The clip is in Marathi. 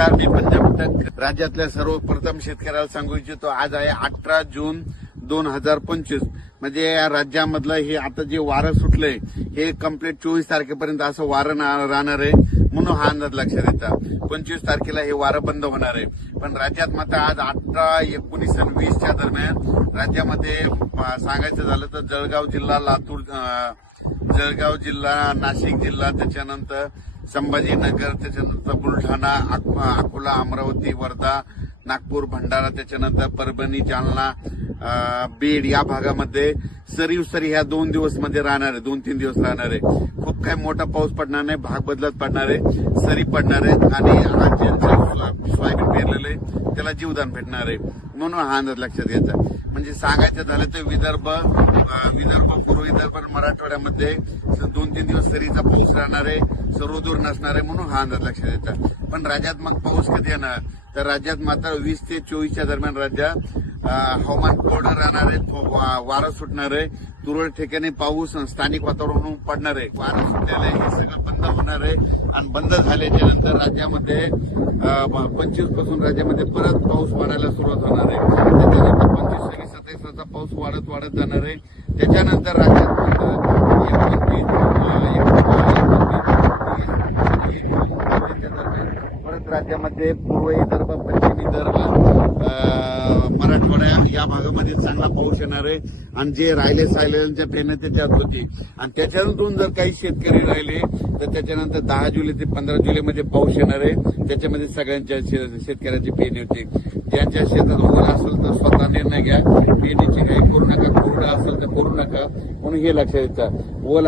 नमस्कार, मी पंजाब तक राज्यातल्या सर्वप्रथम शेतकऱ्याला सांगू इच्छितो, आज आहे 18 जून 2025. म्हणजे या राज्यामधलं हे आता जे वारं सुटलंय हे कम्प्लीट 24 तारखेपर्यंत असं वारं राहणार आहे, म्हणून हा अंदाज लक्षात येतात. 25 तारखेला हे वारं बंद होणार आहे. पण राज्यात मात्र आज 18, 19 आणि 20च्या दरम्यान राज्यामध्ये सांगायचं झालं तर जळगाव जिल्हा, लातूर, जळगाव जिल्हा, नाशिक जिल्हा, त्याच्यानंतर संभाजीनगर, त्याच्यानंतर बुलढाणा, अकोला, अमरावती, वर्धा, नागपूर, भंडारा, त्याच्यानंतर परभणी, जालना, बीड या भागामध्ये सरी ह्या 2 दिवस मध्ये राहणार आहे, 2-3 दिवस राहणार आहे. खूप काही मोठा पाऊस पडणार नाही, भाग बदलत पडणार आहे, सरी पडणार आहेत आणि ज्यांचं सोयाबीन पेरलेलं आहे त्याला जीवदान भेटणार आहे, म्हणून हा अंदाज लक्षात घ्यायचा. म्हणजे सांगायचं झालं तर विदर्भ, पूर्व विदर्भ, मराठवाड्यामध्ये 2-3 दिवस सरीचा पाऊस राहणार आहे, सर्वदूर नसणार आहे, म्हणून हा अंदाज लक्षात येतात. पण राज्यात मग पाऊस कधी येणार, तर राज्यात मात्र 20 ते 24च्या दरम्यान राज्यात हवामान कोरडं राहणार आहे, वारं सुटणार आहे, तुरळक ठिकाणी पाऊस स्थानिक वातावरण पडणार आहे. वारं सुटलेलं आहे, हे सगळं बंद होणार आहे आणि बंद झाल्याच्या नंतर राज्यामध्ये 25 पासून राज्यामध्ये परत पाऊस वाढायला सुरुवात होणार आहे. त्याच्यानंतर 25, 26, 27चा पाऊस वाढत जाणार आहे. त्याच्यानंतर राज्यात परत राज्यामध्ये पूर्व विदर्भ, पश्चिम विदर्भ, मराठवाडा या भागामध्ये चांगला पाऊस येणार आहे आणि जे राहिले सायलेंच्या पेरण्या त्याच्यात होती. आणि त्याच्यानंतरून जर काही शेतकरी राहिले तर त्याच्यानंतर 10 जुलै ते 15 जुलैमध्ये पाऊस येणार आहे. त्याच्यामध्ये सगळ्यांच्या शेतकऱ्याची पेरणी होती. ज्यांच्या शेतात ओल असेल तर स्वतः निर्णय घ्या, पेरणीची काही करू नका, कोरडा असेल तर करू नका, म्हणून हे लक्षात येतं. ओल